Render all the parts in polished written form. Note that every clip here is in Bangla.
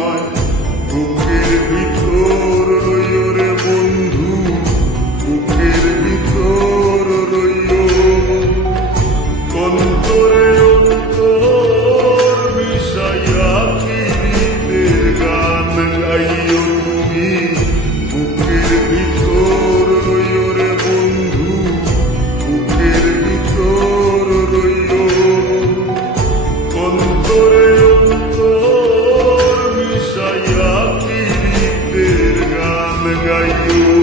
তোমায় বুকের ভিতর রইও রে বন্ধু, বুকের ভিতর রইও। অন্তরে অন্তর মিশাইয়া গীতের গান গাইও তুমি, বুকের ভিতর রইও রে বন্ধু, বুকের ভিতর রইও। অন্তরে অন্তর মিশাইয়া গীতের গান গাইও।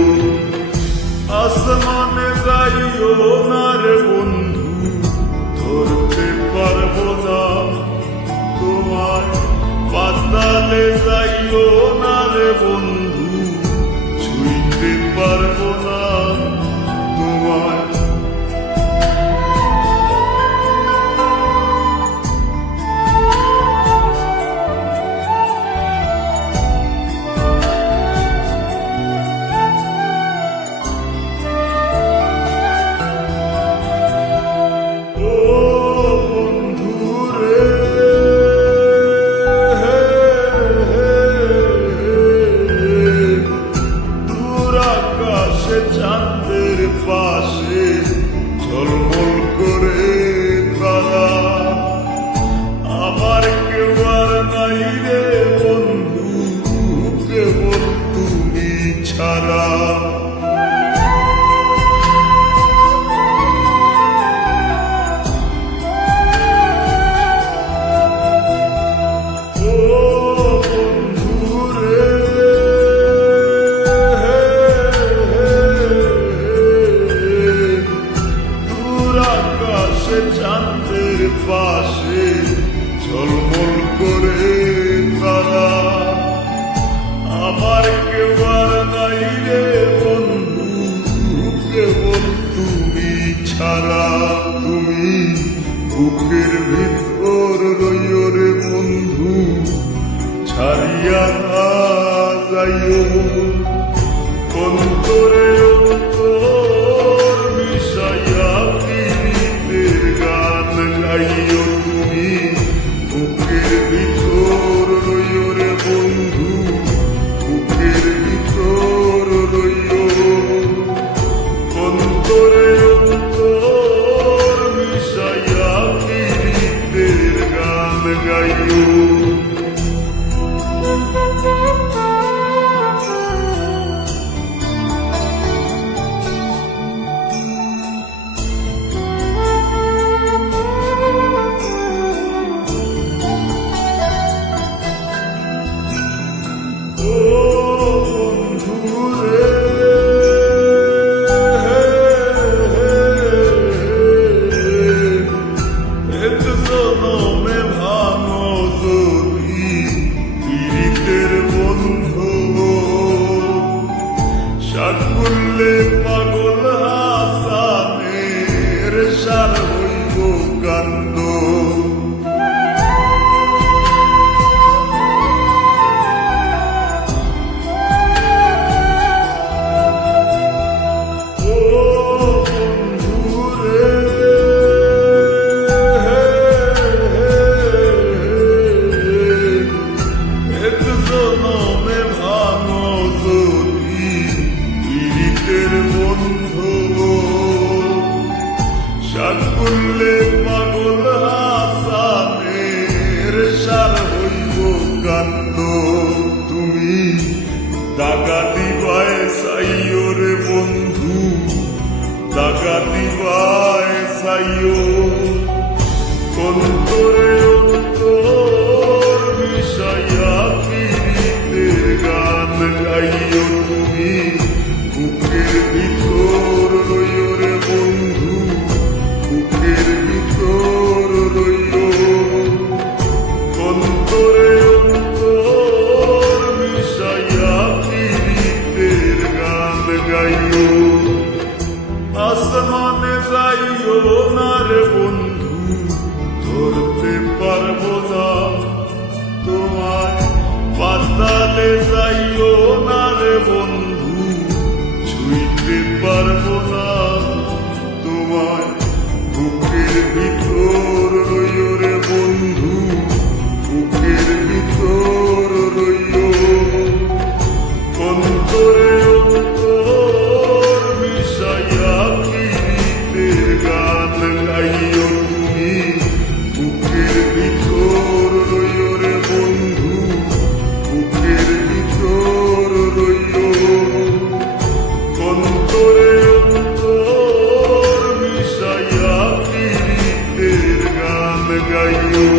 আসমানে যাইও না রে বন্ধু, ধরতে পারবো না তোমায়। পাতালে যাইও না রে বন্ধু, ছুঁইতে পারবো না তোমায়। চাঁদের পাশে ঝলমল করে তারা, আমার কেউ আর নাই রে বন্ধু, কেবল তুমি ছাড়া। চাঁদের পাশে ঝলমল করে তারা, আমার কেউ আর নাই রে বন্ধু, কেবল তুমি ছাড়া। তুমি বুকের ভিতর রইও রে বন্ধু, ছাড়িয়া না যাইও। অন্তরে অন্তর মিশাইয়া গীতের গান গাইও তুমি, বুকের ভিতর রইও রে বন্ধু, বুকের ভিতর রইও। অন্তরে অন্তর মিশাইয়া গীতের গান গাইও। করলে পাগল হাসানের সার হইব কান্দ। করলে পাগল হাসানের সার হইব কান্দ। তুমি দাগা দিবায় চাইও রে বন্ধু, দাগা দিবায় চাইও। অন্তরে অন্তর মিশাইয়া গীতের গান গাইও তুমি, বুকের ভিতর রইও রে বন্ধু, বুকের ভিতর রইও। অন্তরে অন্তর মিশাইয়া গীতের গান গাইও। আসমানে যাইও না রে বন্ধু, ধরতে পারবো না তোমায়। পাতালে যাইও না রে বন্ধু, ছুঁইতে পারবো না তোমায়। বুকের ভিতর রইও রে বন্ধু, বুকের ভিতর রইও। গাইও